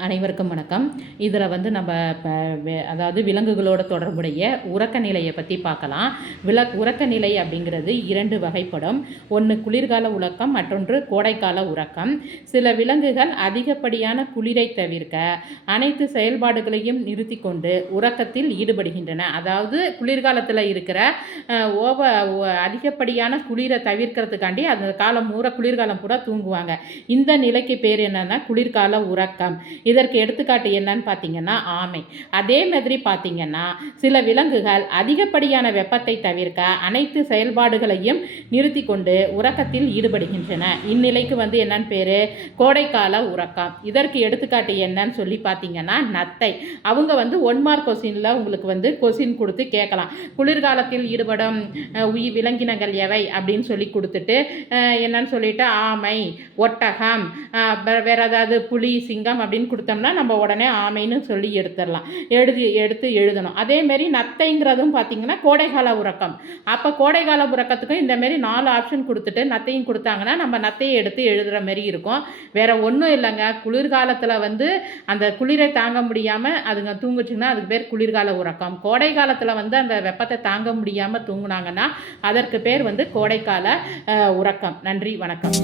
அனைவருக்கும் வணக்கம். இதில் வந்து நம்ம இப்போ அதாவது விலங்குகளோட தொடர்புடைய உறக்க நிலையை பற்றி பார்க்கலாம். வில உறக்க நிலை அப்படிங்கிறது இரண்டு வகைப்படும். ஒன்று குளிர்கால உறக்கம் மற்றொன்று கோடைக்கால உறக்கம். சில விலங்குகள் அதிகப்படியான குளிரை தவிர்க்க அனைத்து செயல்பாடுகளையும் நிறுத்தி கொண்டு உறக்கத்தில் ஈடுபடுகின்றன. அதாவது குளிர்காலத்தில் இருக்கிற ஓவ ஓ- அதிகப்படியான குளிரை தவிர்க்கிறதுக்காண்டி அந்த காலம் பூரா குளிர்காலம் பூரா தூங்குவாங்க. இந்த நிலைக்கு பேர் என்னன்னா குளிர்கால உறக்கம். இதற்கு எடுத்துக்காட்டு என்னன்னு பார்த்தீங்கன்னா ஆமை. அதே மாதிரி பார்த்தீங்கன்னா சில விலங்குகள் அதிகப்படியான வெப்பத்தை தவிர்க்க அனைத்து செயல்பாடுகளையும் நிறுத்தி கொண்டு உறக்கத்தில் ஈடுபடுகின்றன. இந்நிலைக்கு வந்து என்னன்னு பேர்? கோடைக்கால உறக்கம். இதற்கு எடுத்துக்காட்டு என்னன்னு சொல்லி பார்த்தீங்கன்னா நத்தை. அவங்க வந்து ஒன் மார்க் கொஸ்டினில் உங்களுக்கு வந்து கொஸ்டின் கொடுத்து கேட்கலாம். குளிர்காலத்தில் ஈடுபடும் உயிர் விலங்கினங்கள் எவை அப்படின்னு சொல்லி கொடுத்துட்டு என்னன்னு சொல்லிட்டு ஆமை ஒட்டகம் அஹ், வேற ஏதாவது புலி சிங்கம் அப்படின்னு கொடுத்தோம்னா நம்ம உடனே ஆமைன்னு சொல்லி எடுத்துடலாம். எழுதி எடுத்து எழுதணும். அதேமாரி நத்தைங்கிறதும் பார்த்தீங்கன்னா கோடைகால உறக்கம். அப்போ கோடைகால உறக்கத்துக்கும் இந்த மாரி நாலு ஆப்ஷன் கொடுத்துட்டு நத்தையும் கொடுத்தாங்கன்னா நம்ம நத்தையை எடுத்து எழுதுகிற மாரி இருக்கும். வேறு ஒன்றும் இல்லைங்க. குளிர்காலத்தில் வந்து அந்த குளிரை தாங்க முடியாமல் அதுங்க தூங்குச்சுங்கன்னா அதுக்கு பேர் குளிர்கால உறக்கம். கோடை காலத்தில் வந்து அந்த வெப்பத்தை தாங்க முடியாமல் தூங்குனாங்கன்னா அதற்கு பேர் வந்து கோடைக்கால உறக்கம். நன்றி வணக்கம்.